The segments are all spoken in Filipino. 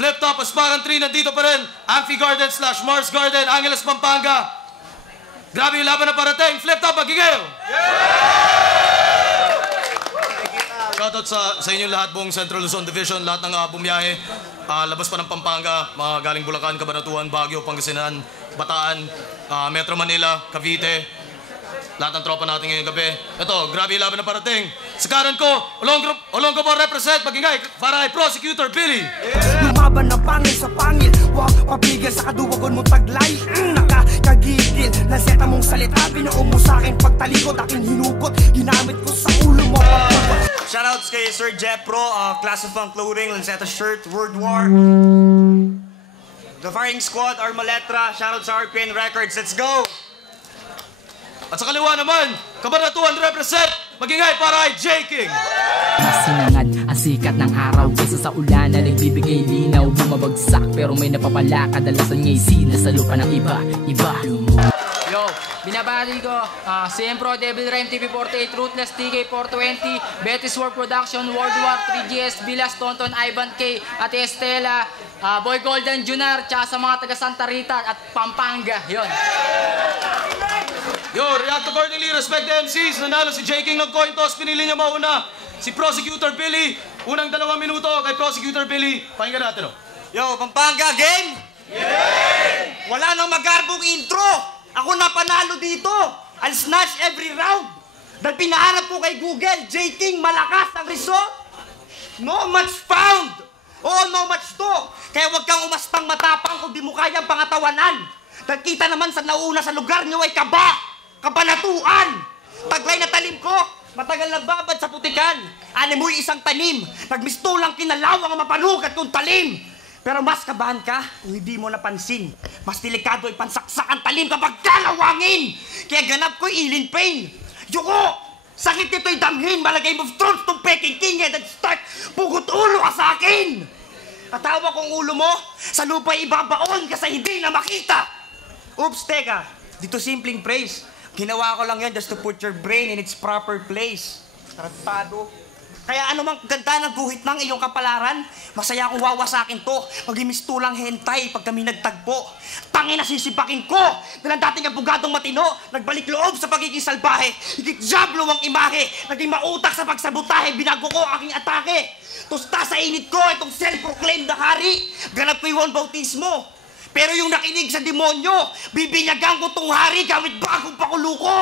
Flip Top, Asparan 3, nandito pa rin. Amphi Garden / Mars Garden, Angeles, Pampanga. Grabe yung laban na parating. Flip Top, magigayo! Shoutout sa inyo lahat, buong Central Luzon Division, lahat ng bumiyahe. Labas pa ng Pampanga, mga galing Bulacan, Cabanatuan, Baguio, Pangasinan, Bataan, Metro Manila, Cavite. Lahat ng tropa natin ngayong gabi. Ito, grabe yung laban na parating. Sa kanan ko, Olongo po represent, magingay para kay Prosecutor Billy. Lumaban ng pangil sa pangil, huwag papigil sa kaduwagon mo taglay. Nakakagigil, naseta mong salita, binuo mo sa'kin pagtalikod, aking hinugot, ginamit ko sa ulo mo. Shoutouts kay Sir Jepro, Class of Funk Clothing, Lanceta Shirt, World War. The Firing Squad, Armaletra, shoutouts sa RPN Records, let's go! At sa kaliwa naman, Cabanatuan represent, magingay para kay J. King. Sinangad ang sikat ng araw kaysa sa ulan na nagbibigay linaw. Bumabagsak pero may napapala, kadalasan nga'y sinasalo pa ng iba. Yo, binabati ko CM-Pro, Devil Rhyme, TV48, Ruthless, TK420, Betis War Production, World War 3, GS Bilas, Tonton, Ivan K, Ate Estela, Boy Golden Junar, tsaka sa mga taga Santa Rita at Pampanga. Yon. Yo, react accordingly, respect the MCs. Nanalo si J. King ng coin toss, pinili niya mauna. Si Prosecutor Billy, unang 2 minuto kay Prosecutor Billy. Pakinggan natin, oh. Yo, Pampanga, game? Yeah! Wala nang magarbong intro. Ako na panalo dito. I'll snatch every round. Dahil pinahanap ko kay Google, J. King, malakas ang result. No match found. Oo, no match to. Kaya huwag kang umastang matapang kung di mo kayang pangatawanan. Dahil kita naman sa nauna sa lugar nyo ay Kabanatuan. Taglay na talim ko, matagal nagbabad sa putikan. Ani mo'y isang tanim, nagmistulang kinalawang ang mapanugat kong talim. Pero mas kabahan ka kung hindi mo napansin. Mas delikado ay pansaksak ang talim kapag kalawangin. Kaya ganap ko'y ilin pain. Yuko, sakit nito'y damhin. Malagay mo Thrones tong Peking King and start pugot ulo ka sa akin. Katawa kong ulo mo, sa lupa'y ibabaon kasi hindi na makita. Oops, teka, dito simpleng praise. Ginawa ko lang yan just to put your brain in its proper place. Tarantado. Kaya anumang ganda ng guhit ng iyong kapalaran, masaya akong wawasakin to. Magimistulang hentay pag kami nagtagpo. Tangin na sisipakin ko! Dahil ang dating abugadong matino, nagbalik loob sa pagiging salbahe. Higit jablo ang imahe, naging mautak sa pagsabutahe, binago ko aking atake. Tusta sa init ko, itong self-proclaimed na hari. Ganap ko yung bautismo. Pero yung nakinig sa demonyo, bibinyagan ko tong hari gamit bagong pakulo ko.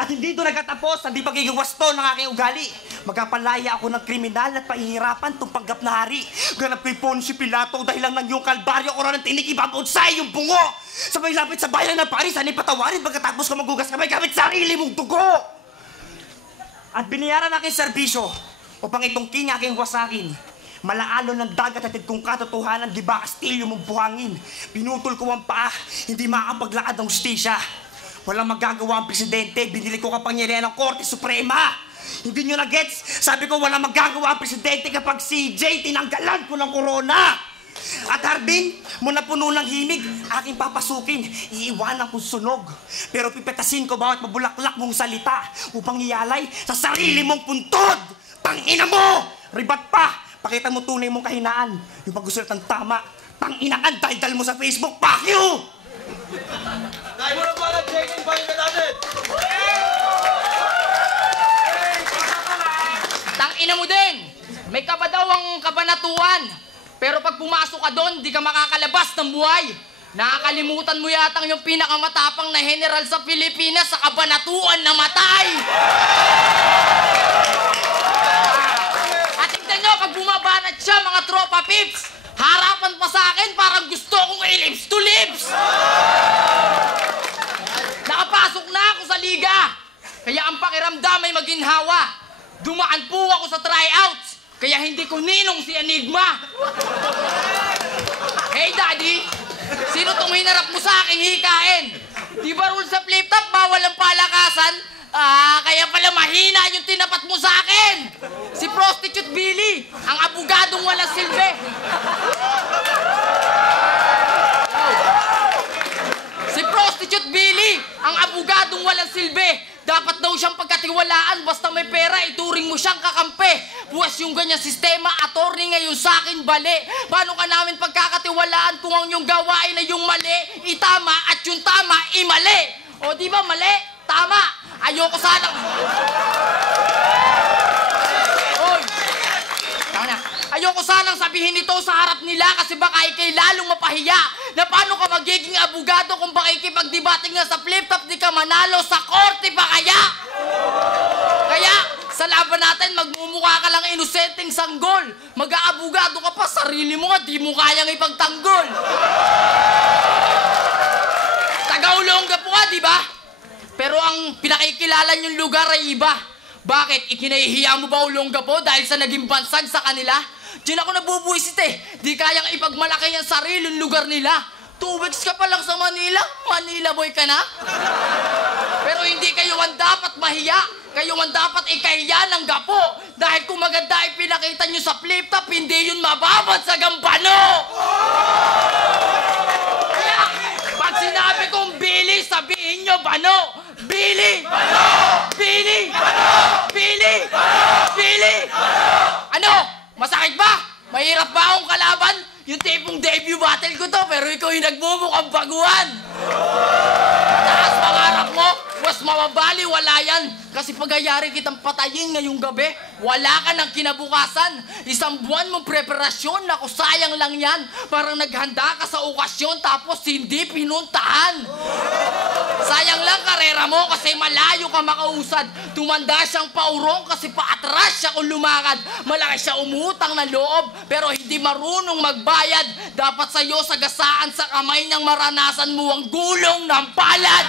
At hindi ito nagtatapos, hindi pagiging wasto ng aking ugali. Magpapalaya ako ng kriminal at pahihirapan itong panggap na hari. Ganap ko'y Poncio Pilato dahil lang ng iyong kalbaryo ko rin ng tinik ibabod sa iyong bungo. Sabay lapit sa bayan ng Paris, ani patawarin pagkatapos ka magugas kamay gamit sarili mong dugo. At binayaran aking serbisyo upang itong king aking wasakin. Malaalo ng dagat at kung katotohanan, di ba kastilyo mong buhangin? Pinutol ko ang paa, hindi makakapaglakad ang hustisya. Walang magagawa ang presidente, binili ko kapangyarihan ng Korte Suprema. Hindi nyo na-gets? Sabi ko walang magagawa ang presidente kapag si Jay tinanggalan ko ng korona. At Harbin, muna puno ng himig, aking papasukin, iiwanan kong sunog. Pero pipetasin ko bawat mabulaklak mong salita upang iyalay sa sarili mong puntod. Tangina mo! Ribat pa! Pakita mo tunay mong kahinaan. Yung pag-usulat ng tama, tang-inangan dahil mo sa Facebook. Fuck you! Dahil mo na pala, J. King, pakinggan natin. Tangina mo din! May kaba daw ang Kabanatuan. Pero pag pumasok ka doon, di ka makakalabas ng buhay. Nakakalimutan mo yatang yung pinakamatapang na general sa Pilipinas sa Kabanatuan na matay. At tignan nyo, pag bumabanat siya, mga tropa pips, harapan pa sa akin parang gusto kong lips to lips. Nakapasok na ako sa liga. Kaya ang pakiramdam ay maginhawa. Dumaan po ako sa tryouts. Kaya hindi ko ninong si Enigma. Hey daddy, sino tong hinarap mo sa aking hikain? Di ba rule sa flip top, bawal ang palakasan? Kaya pala mahina yung tinapat mo sa akin. Si Prostitute Billy, ang abugadong walang silbi. Si Prostitute Billy, ang abugadong walang silbi. Dapat daw siyang pagkatiwalaan, basta may pera, ituring mo siyang kakampi. Buwas yung ganyan sistema, attorney ngayon sa akin bali. Paano ka namin pagkakatiwalaan kung ang yung gawain na yung mali, itama at yung tama, imali? O di ba mali? Tama. Ayoko sanang... Oy! Tama na. Ayoko sanang sabihin ito sa harap nila kasi baka ikay lalong mapahiya na paano ka magiging abogado kung baka ikipagdebate nga sa flip-top di ka manalo sa korte pa kaya? Kaya, sa laban natin, magmumukha ka lang inosenteng sanggol. Mag-aabogado ka pa, sarili mo nga, di mo kayang ipagtanggol. Taga-Olonga po ka, di ba? Pero ang pinakikilala niyong lugar ay iba. Bakit? Ikinahihiya mo ba Olongapo dahil sa naging bansag sa kanila? Diyan ako nabubuisit eh. Di kayang ipagmalaki ang sariling lugar nila. 2 weeks ka pa lang sa Manila, Manila boy ka na? Pero hindi kayo ang dapat mahiya. Kayo ang dapat ikahiya ng gapo. Dahil kung maganda ay pinakita nyo sa flip-top, hindi yun mababad sa gampano. Kaya, pag sinabi kong Billy, sabihin nyo Bano. Billy! Bano! Billy! Bano! Billy! Bano! Billy! Bano! Ano? Masakit ba? Mahirap ba akong kalaban? Yung tipong debut battle ko to, pero ikaw yung nagmumukhang baguhan. Taas pangarap mo, mas mababali, wala yan. Kasi pag-ayari kitang patayin ngayong gabi, wala ka ng kinabukasan. Isang buwan mong preparasyon, naku sayang lang yan. Parang naghanda ka sa okasyon, tapos hindi pinuntahan. Sayang lang karera mo kasi malayo ka makausad. Tumanda siyang paurong kasi paatras siya kung lumakad. Malaki siya umutang na loob, pero hindi marunong magbayad. Dapat sa'yo sagasaan sa kamay niyang maranasan mo ang gulong ng palad.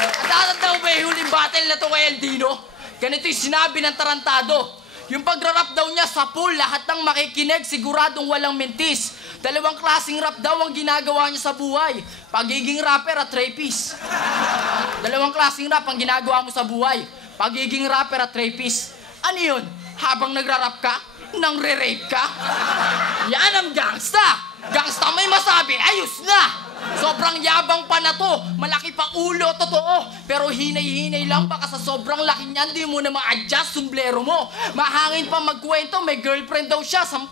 At tatanda mo ba yung huling battle na to kay Eldino? Ganito yung sinabi ng tarantado. Yung pagra-rap daw niya sa pool, lahat ng makikinig siguradong walang mentis. 2 klaseng rap daw ang ginagawa niya sa buhay. Pagiging rapper at rapist. 2 klaseng rap ang ginagawa mo sa buhay. Pagiging rapper at rapist. Ano yun? Habang nagra-rap ka, nang re-rape ka? Yan ang gangsta. Gangsta may masabi, ayos na. Sobrang yabang pa na to. Malaki pa ulo, totoo. Pero hinay-hinay lang, baka sa sobrang laki niyan, di mo na ma-adjust sombrero mo. Mahangin pa magkwento, may girlfriend daw siya, 10.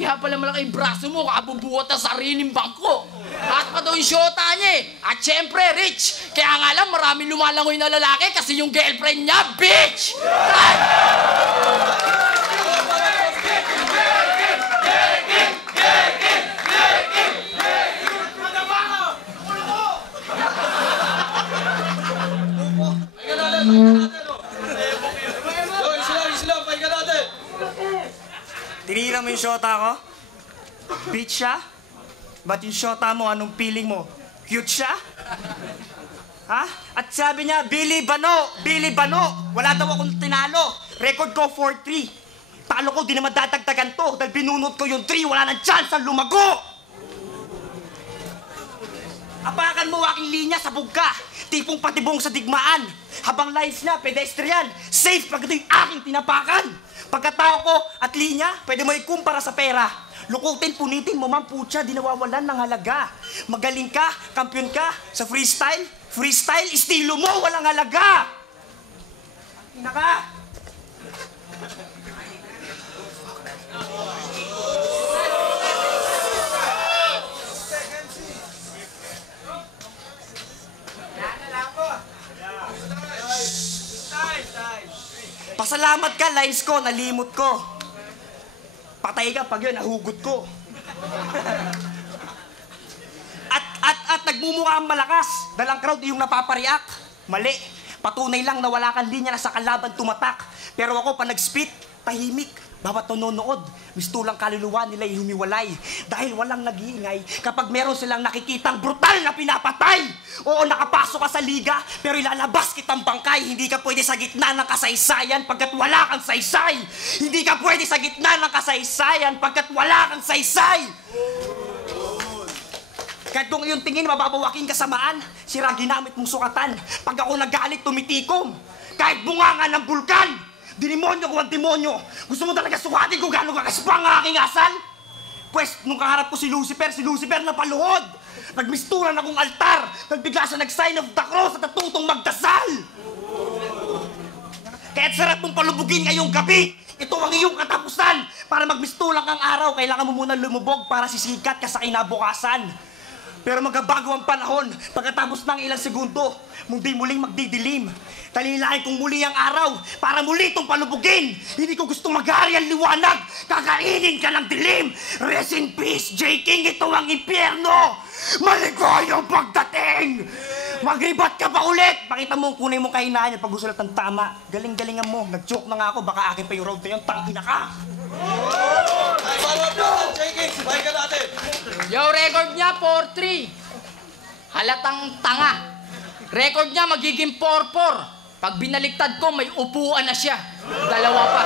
Kaya pala malaki yung braso mo, kabubuhat na sariling bangko. At pa daw yung syota niya eh. At syempre, rich. Kaya nga lang, marami lumalangoy na lalaki kasi yung girlfriend niya, bitch! Ay! Tinira mo yung shota ko? Bitch siya? Ba't yung shota mo, anong feeling mo? Cute siya? Ha? At sabi niya, Billy Bano! Billy Bano! Wala daw akong tinalo. Record ko 4-3. Talo ko, di naman dadagdagan to. Dahil binunot ko yung 3, wala nang chance ang lumago! Apakan mo aking linya sa bugka. Tipong patibong sa digmaan. Habang lines niya, pedestrian. Safe pag ito yung aking tinapakan. Pagkatao ko at linya, pwede mo ikumpara sa pera. Lukutin, punitin mo, ma'am, putya, di nawawalan ng halaga. Magaling ka, kampiyon ka sa freestyle. Freestyle, estilo mo, walang halaga. Ina ka. Pasalamat ka, lines ko, nalimot ko. Patay ka pag yun, nahugot ko. At nagmumukha ang malakas. Dalang crowd yung napapariak. Mali. Patunay lang na wala kang linya na sa kalaban tumatak. Pero ako pa nag-spit, tahimik. Bawat nanonood, mistulang kaluluwa nila humiwalay. Dahil walang nag-iingay kapag meron silang nakikitang brutal na pinapatay. Oo, nakapasok ka sa liga, pero ilalabas kitang bangkay. Hindi ka pwede sa gitna ng kasaysayan pagkat wala kang saysay. Hindi ka pwede sa gitna ng kasaysayan pagkat wala kang saysay. Kahit kung iyong tingin, mababawaking kasamaan, sira ginamit mong sukatan. Pag ako nagalit, tumitikom. Kahit bunganga ng bulkan, dinimonyo ko ang demonyo. Gusto mo talaga sukatin kung gano'ng kakaspang ang aking asal? Pwes, nung kaharap ko si Lucifer napaluhod. Nagmisturan akong altar. Nagbigla siya nag-sign of the cross at natutong magdasal. Kaya't sarap mong palubugin ngayong gabi. Ito ang iyong katapusan. Para magmistulang ang araw, kailangan mo muna lumubog para sisikat ka sa kinabukasan. Pero magbabago ang panahon pagkatapos ng ilang segundo, mundi muling magdidilim. Talilahin kong muli ang araw para muli itong palubugin. Hindi ko gustong maghari ang liwanag, kakainin ka ng dilim. Rest in peace, J. King, ito ang impyerno. Maligayang pagdating. Magribat ka pa ulit. Pakita mo, kunin mo kahinaan niya pag gusto ng tama. Galing-galingan mo. Nag-joke na nga ako, baka akin pa yung road na yun. Tangina ka. Sabay ka natin. Yo, record niya 4-3. Halatang tanga. Record niya magiging 4-4. Pag binaliktad ko, may upuan na siya. Dalawa pa.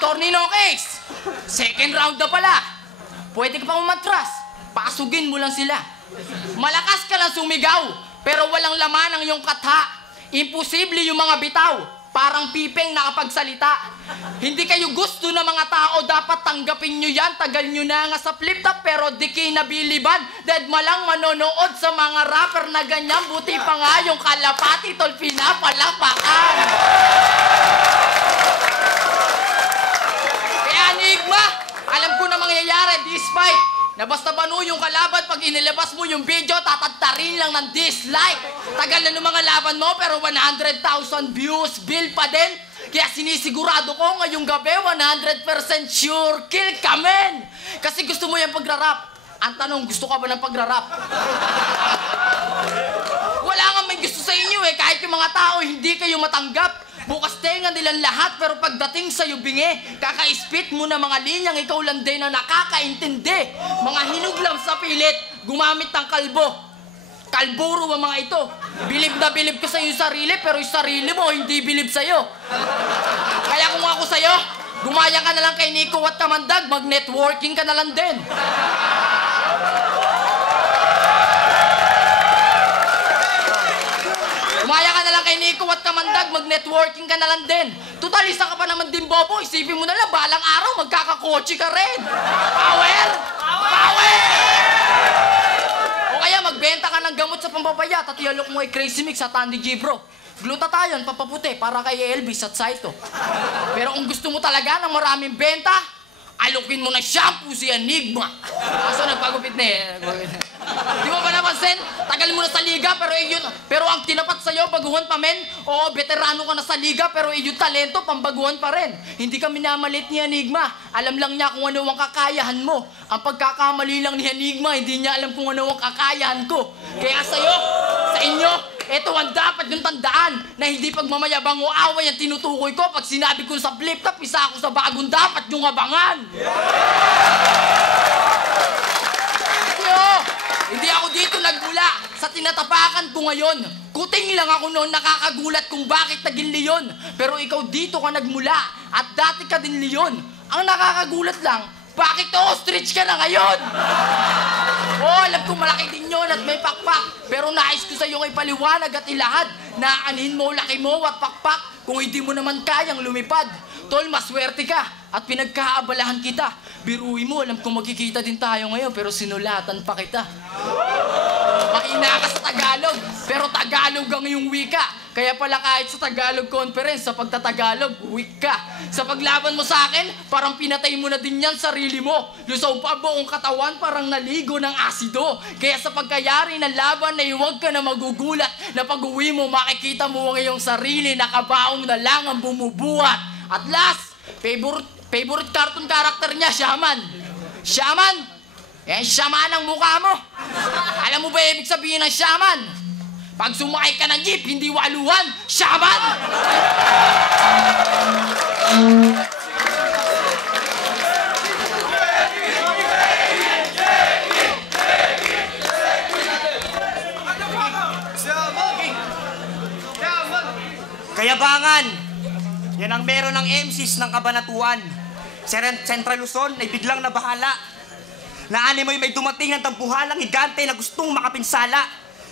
Attorney Nokes, second round na pala. Pwede ka pa umatras. Pasugin mo lang sila. Malakas ka lang sumigaw, pero walang laman ang iyong katha. Imposible yung mga bitaw. Parang pipeng nakapagsalita. Hindi kayo gusto ng mga tao, dapat tanggapin nyo yan. Tagal nyo na nga sa flip-top, pero di kinabiliban. Dead malang manonood sa mga rapper na ganyan. Buti pa nga yung kalapati, tol, pinapalapakan. Kaya Enigma, alam ko na mangyayari this fight. Na basta banu yung kalaban, pag inilabas mo yung video, tatagtarin lang ng dislike. Tagal na ng mga laban mo, pero 100,000 views, bill pa din. Kaya sinisigurado ko ngayong gabi, 100% sure kill ka, men. Kasi gusto mo yung pagrarap. Ang tanong, gusto ka ba ng pagrarap? Wala nga may gusto sa inyo eh, kahit yung mga tao, hindi kayo matanggap. Bukas tenga nilang lahat, pero pagdating sa'yo bingi, kaka-spit mo na mga linyang ikaw lang din na nakakaintindi. Mga hinuglam sa pilit, gumamit ng kalbo. Kalburo ang mga ito. Bilib na bilib ka sa iyong sarili, pero yung sarili mo hindi bilib sa'yo. Kaya kung ako sa'yo, gumaya ka na lang kay Nico at Kamandag, mag-networking ka na lang din. Gumaya ka na lang kay Nico at Kamandag, mag-networking ka na lang din. Total, isa ka pa naman din, Bobo. Isipin mo na lang, balang araw, magkakakotse ka rin. Power! Power! O kaya, magbenta ka ng gamot sa pampapayat at ialok mo ay Crazy Mix at Andy G, bro. Glutathione, pampaputi, para kay Elvis at Saito. Pero kung gusto mo talaga ng maraming benta, alokin mo na shampoo si Enigma. Kaso nagpagupit na eh. Di mo ba napansin? Tagal mo na sa liga, pero ang tinapat sa'yo, baguhan pa men. Oo, veterano ka na sa liga, pero iyong talento, pambaguhan pa rin. Hindi ka minamalit ni Enigma. Alam lang niya kung ano ang kakayahan mo. Ang pagkakamali lang ni Enigma, hindi niya alam kung ano ang kakayahan ko. Kaya sa'yo, sa inyo, ito ang dapat yung tandaan na hindi pagmamayabang o away ang tinutukoy ko. Pag sinabi ko sa flip-top, isa ako sa bagong dapat yung abangan. Hindi ako dito nagmula sa tinatapakan ko ngayon. Kuting lang ako noon nakakagulat kung bakit naging leon. Pero ikaw dito ka nagmula at dati ka din leon. Ang nakakagulat lang, bakit ostrich ka na ngayon? Oh, alam ko malaki din yun at may pakpak. Pero nais ko sa iyo ay paliwanag at ilahad na anin mo, laki mo at pakpak kung hindi mo naman kayang lumipad. Tol, maswerte ka at pinagkaabalahan kita. Biruin mo, alam kong magkikita din tayo ngayon pero sinulatan pa kita. Mahina ka sa Tagalog, pero Tagalog ang iyong wika. Kaya pala kahit sa Tagalog conference, sa pagtatagalog, weak ka. Sa paglaban mo sa akin, parang pinatay mo na din yan sarili mo. Lusaw pa buong katawan, parang naligo ng asido. Kaya sa pagkayari ng laban, na huwag ka na magugulat. Na pag-uwi mo, makikita mo ang iyong sarili, nakabaong na lang ang bumubuhat. At last, favorite cartoon character niya, Shaman. Shaman? Eh, Shaman ang mukha mo. Alam mo ba ibig sabihin ng Shaman? Pag sumakay ka ng jeep, hindi waluhan, Shaman! Kayabangan! Yan ang meron ng MCs ng Kabanatuan. Central Luzon ay biglang nabahala. Naani mo'y may dumating ang tampuhalang higante na gustong makapinsala.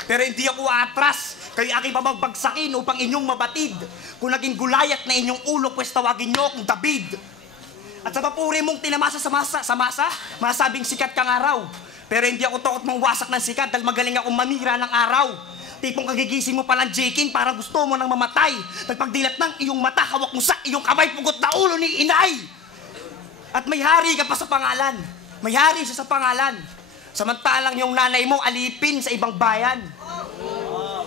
Pero hindi ako atras, kayo aking pamagbagsakin upang inyong mabatid. Kung naging gulayat na inyong ulo, pues tawagin nyo akong David. At sa papuri mong tinamasa sa masa, masabing sikat kang araw. Pero hindi ako takot mong wasak ng sikat dahil magaling akong manira ng araw. Tipong kagigising mo palang J-King, parang gusto mo nang mamatay. Nagpagdilat ng iyong mata, hawak mo sa iyong kamay, pugot na ulo ni inay. At may hari ka pa sa pangalan. May hari siya sa pangalan. Samantalang yung nanay mo alipin sa ibang bayan.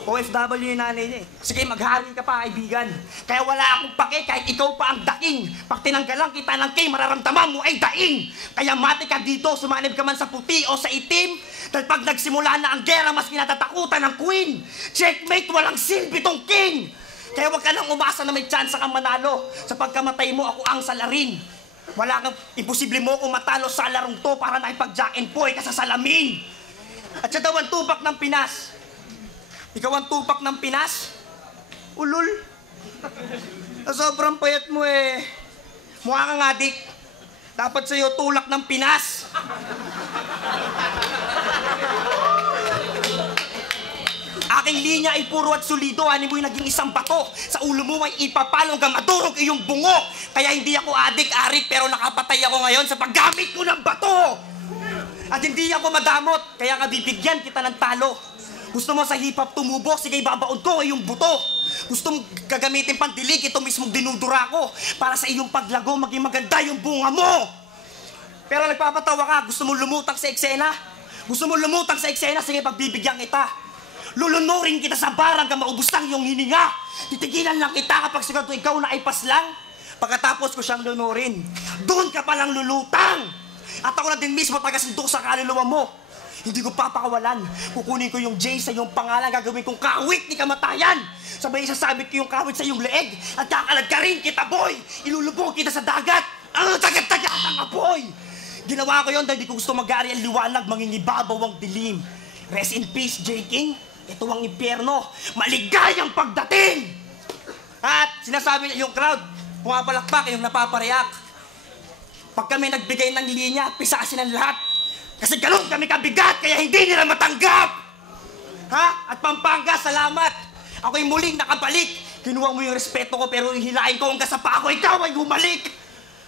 OFW yung nanay niya eh. Sige, maghari ka pa, kaibigan. Kaya wala akong pake kahit ikaw pa ang daing. Pag tinanggalan kita ng K, mararamdaman mo ay daing. Kaya mati ka dito, sumanib ka man sa puti o sa itim. Dahil pag nagsimula na ang gera, mas kinatatakutan ng queen. Checkmate, walang silbi tong king. Kaya wag ka nang umasa na may chance kang manalo. Sa pagkamatay mo, ako ang salarin. Wala kang, imposible mo kung matalo sa larong to para nakipag-jack and boy ka sa salamin. At siya daw ang tupak ng Pinas. Ikaw ang tupak ng Pinas? Ulul. Sobrang payat mo eh. Mukha kang adik. Dapat sa'yo tulak ng Pinas. Aking linya ay puro at solido. Ano mo'y naging isang bato. Sa ulo mo ay ipapalo hanggang madurog iyong bungo. Kaya hindi ako adik-arik pero nakapatay ako ngayon sa paggamit ko ng bato. At hindi ako madamot. Kaya nga bibigyan kita ng talo. Gusto mo sa hip-hop tumubo, sige ibabaon ko iyong buto. Gusto mo gagamitin pandilig, ito mismong dinudura ko. Para sa iyong paglago, maging maganda yung bunga mo. Pero nagpapatawa ka, gusto mo lumutang sa eksena? Gusto mo lumutang sa eksena, sige pagbibigyan kita. Lulunurin kita sa bar hanggang maubos lang yung hininga. Titigilan lang kita kapag sigurado ikaw na ay paslang. Pagkatapos ko siyang lunurin, doon ka palang lulutang. At ako na din mismo taga-sundok sa kaluluwa mo. Hindi ko papakawalan. Kukunin ko yung J sa iyong pangalan, gagawin kong kawit ni kamatayan. Sabay isasabit ko yung kawit sa iyong leeg at kakalag ka rin kita, boy. Ilulubog kita sa dagat. Ang tagat-tagat ang apoy. Ginawa ko yon dahil di ko gusto mag-ari ang liwanag, mangingibabaw ang dilim. Rest in peace, J. King. Ito ang impyerno. Maligayang pagdating! At sinasabi yung crowd, pumapalakpak, yung napapareak. Pag kami nagbigay ng linya, pisasin ang lahat. Kasi ganun kami kabigat, kaya hindi nila matanggap! Ha? At Pampanga, salamat! Ako'y muling nakabalik. Kinuha mo yung respeto ko, pero hihilain ko hanggang sa pa ako, ikaw ay humalik!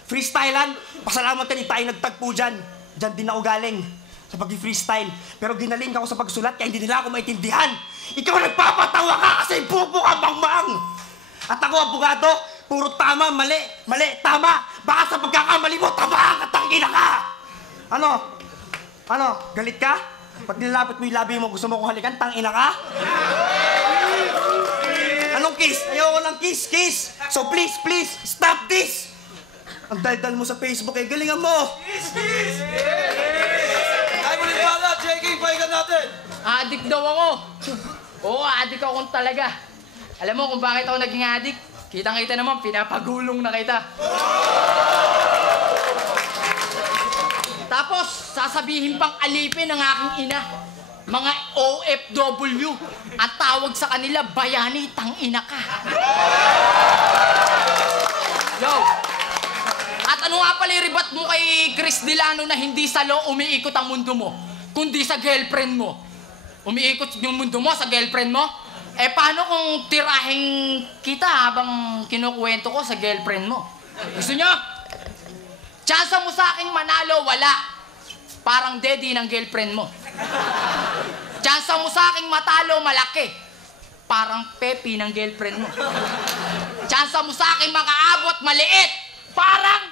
Freestylean, pasalamat ka rin tayo nagtagpo dyan. Dyan din ako galing sa pag-freestyle. Pero ginaling ako sa pagsulat, kaya hindi nila ako maintindihan. Ikaw nagpapatawa ka kasi bubo ka bangmang! At ako, abogado, puro tama, mali, tama. Baka sa pagkakamali mo, tama ka, tangina ka! Ano, galit ka? Pag nilalapit mo yung labi mo, gusto mo kong halikan, tangina ka? Anong kiss? Ayoko ng kiss. So please, stop this! Ang daldal mo sa Facebook eh, galingan mo! Kiss! Ay mo nila, J-King, pahingan natin! Adik daw ako. Oo, adik ako talaga. Alam mo kung bakit ako naging adik? Kitang-kita naman, pinapagulong na kita. Tapos, sasabihin pang alipin ng aking ina. Mga OFW. Ang tawag sa kanila, bayani, tang-ina ka. Yo! At ano nga pala iribat mo kay Chris Delano na hindi sa law umiikot ang mundo mo, kundi sa girlfriend mo? Umiikot yung mundo mo sa girlfriend mo? Eh, paano kung tirahin kita habang kinukwento ko sa girlfriend mo? Gusto nyo? Tsansa mo sa aking manalo, wala. Parang daddy ng girlfriend mo. Tsansa mo sa aking matalo, malaki. Parang pepi ng girlfriend mo. Tsansa mo sa aking makaabot, maliit. Parang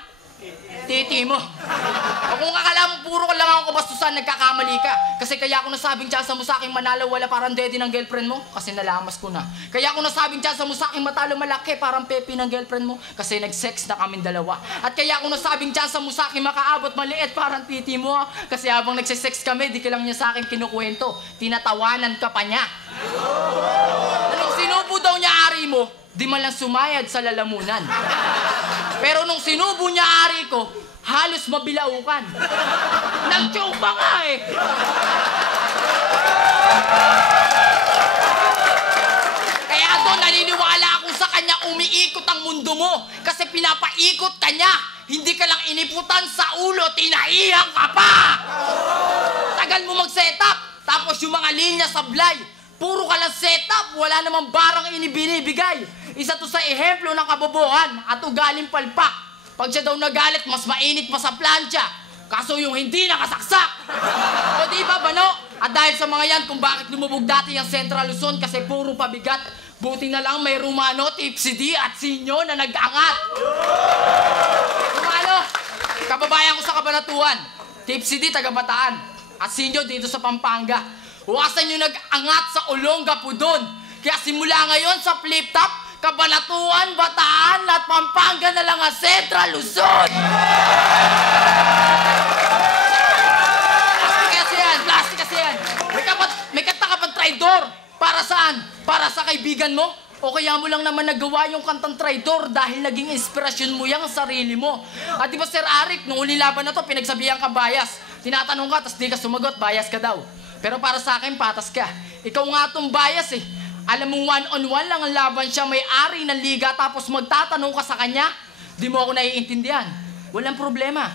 titi mo. O kung akala mo puro ko lang ako kabastusan, nagkakamali ka. Kasi kaya ako nasabing tsansa mo sa aking manalo, wala, parang daddy ng girlfriend mo. Kasi nalamas ko na. Kaya ako nasabing tsansa mo sa aking matalo, malaki, parang pepi ng girlfriend mo. Kasi nag-sex na kaming dalawa. At kaya ako nasabing tsansa mo sa aking makaabot, maliit, parang titi mo. Kasi habang nagsisex kami, di ka lang niya sa akin kinukwento. Tinatawanan ka pa niya. Nung sinubo daw niya ari mo, di man lang sumayad sa lalamunan. Pero nung sinubo niya ari ko, halos mabilaukan. Nag-choke pa nga eh. Kaya doon naniniwala ako sa kanya umiikot ang mundo mo. Kasi pinapaikot ka niya. Hindi ka lang iniputan sa ulo, tinaihan ka pa. Tagal mo mag-setup. Tapos yung mga linya sablay. Puro ka lang setup, wala namang barang inibinibigay. Isa to sa ehemplo ng kabobohan at ugaling palpak. Pag siya daw nagalit, mas mainit pa sa plancha. Kaso yung hindi nakasaksak. O di ba, Bano? At dahil sa mga yan, kung bakit lumubog dati ang Central Luzon kasi puro pabigat, buti na lang may Romano, Tipsy D at Sinyo na nag-angat. Romano, kababayan ko sa Cabanatuan, Tipsy D, taga Bataan, at Sinyo dito sa Pampanga. Huwasan nyo nag-angat sa Olongapo doon. Kaya simula ngayon sa flip-top, Cabanatuan, Bataan at Pampanga na lang ang Central Luzon. Plastic kasi yan. May kanta ka pang traidor. Para saan? Para sa kaibigan mo? O kaya mo lang naman nagawa yung kantang traidor dahil naging inspirasyon mo yung sarili mo. At di ba Sir Arik, nung uli laban na to, pinagsabihan ka bias. Tinatanong ka, tas di ka sumagot, bias ka daw. Pero para sa akin, patas ka. Ikaw nga tong bias eh. Alam mo, one-on-one lang ang laban siya, may-ari ng liga, tapos magtatanong ka sa kanya, di mo ako naiintindihan. Walang problema.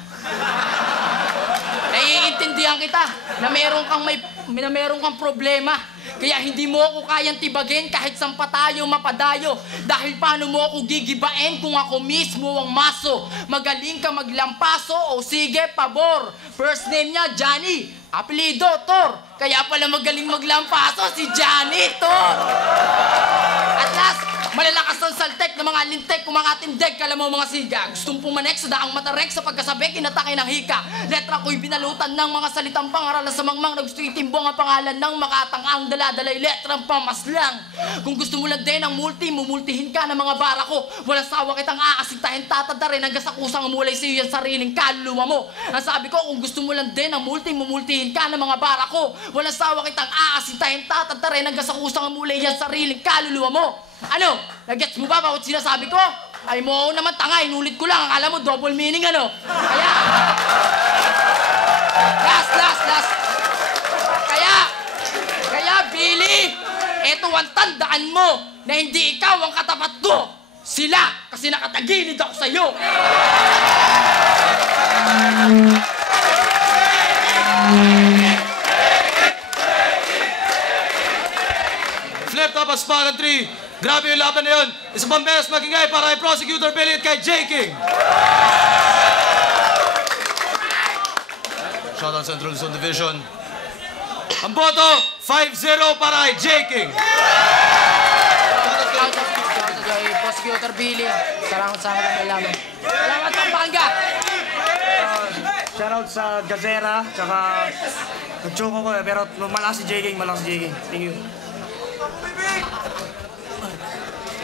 Naiintindihan kita na meron kang problema. Kaya hindi mo ako kayang tibagin kahit saan pa tayo mapadayo. Dahil paano mo ako gigibain kung ako mismo ang maso? Magaling ka maglampaso o sige, pabor. First name niya, Johnny. Apelido, Tor. Kaya pala magaling maglampaso si Johnny, Tor. At last, malalakas ang saltek ng mga lintek kung mga tindig, kala mo mga siga. Gustong pumanek sa daang matarek sa pagkasabi, kinatake ng hika. Letra ko'y binalutan ng mga salitang pangaralan sa mangmang na gusto itimbong ang pangalan ng makatang-ang daladalay letrang pamaslang. Kung gusto mo lang din ang multi, mumultihin ka ng mga bara ko. Walang sawa kitang aasintahin, tatadarin hanggang sa kusang mulay sa iyo yung sariling kaluluwa mo. Ang sabi ko, kung gusto mo lang din ang multi, mumultihin ka ng mga bara ko. Walang sawa kitang aasintahin, tatadarin hanggang sa kusang mulay yung sariling kaluluwa mo. Ano? Nagets mo ba bakit sinasabi ko? Ay mo naman tanga, inulit ko lang. Akala mo double meaning ano? Kaya... Last. Kaya, Billy, eto ang tandaan mo na hindi ikaw ang katapat ko. Sila, kasi nakatagilid ako sa'yo. Flip top at Spartan 3. Grabe yung laban na yun. Isa pang best magingay para kay Prosecutor Billy at kay J. King. Shoutout Central Luzon Division. Ang boto, 5-0 para kay J. King. Shoutout kay Prosecutor Billy. Salamat sa mga laban. Salamat Pampanga. Shoutout sa Gazera, tsaka nag-choke ko pero malakas si J. King, Thank you.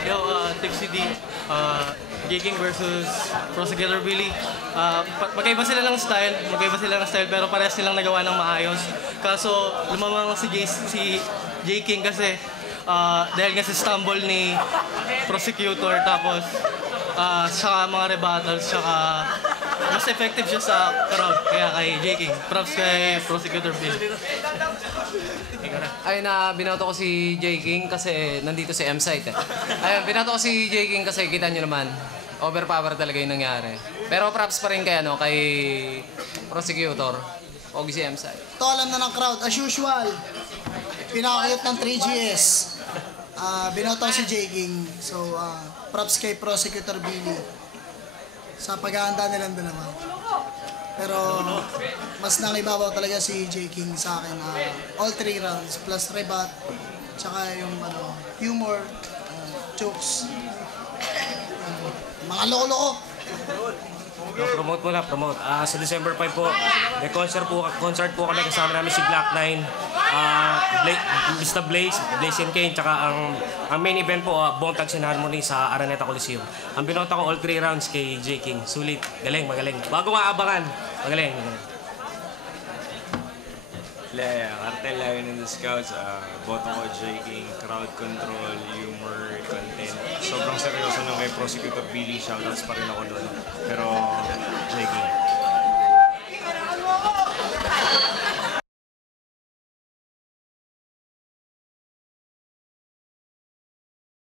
Yo, Tipsy D, J. King versus Prosecutor Billy. Magkaiba sila ng style, pero parehas silang nagawa ng maayos. Kaso, lumamang si J. King kasi dahil nga si stumble ni Prosecutor, tapos sa mga rebuttals, saka mas effective siya sa crowd, kaya kay J. King. Props kay Prosecutor Billy. Ayun na, binoto ko si J. King kasi nandito si M-Site eh. Ayun, binoto ko si J. King kasi kita nyo naman, overpower talaga yung nangyari. Pero props pa rin kay Prosecutor. Pogi si M-Site. Ito alam na ng crowd, as usual. Pinakakayot ng 3GS. Binoto ko si J. King. So, props kay Prosecutor Billy sa paghahanda nilang dalawa. Pero mas nangibabaw talaga si J. King sa akin. All 3 rounds plus rebat, tsaka yung humor, jokes, mga loko-loko. Promote. Sa December 5 po, may concert po kami kasama namin si Black 9, Mr. Blaze and Kane, tsaka ang main event po, Bone Thugs and Harmony sa Araneta Coliseum. Ang binota ko all 3 rounds kay J. King. Sulit, magaling. Bago maabangan, magaling. Cartel Lion in the Scouts, boto ko J. King, crowd control, humor, content. Sobrang seryoso nung kay Prosecutor Billy, shoutouts pa rin ako doon. Pero